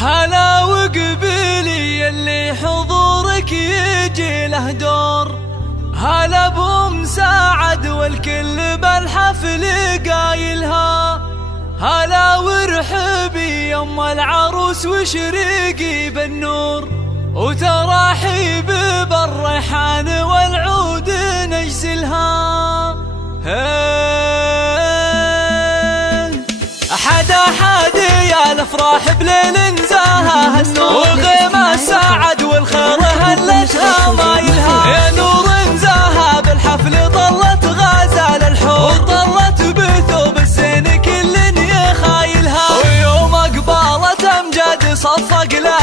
هلا وقبيلي اللي حضورك يجي له دور، هلا بمساعد والكل بالحفل قايلها، هلا وارحبي يم العروس وشريقي بالنور، وتراحيب بالريحان والعود نجزلها. أحد يا الافراح بليل نزاها هالنور، وغيمة ساعد والخير هلتها مايلها، يا نور نزاها بالحفل طلت غازال الحور، وطلت بثوب الزين كل يخايلها، ويوم اقبالت امجاد صفق لها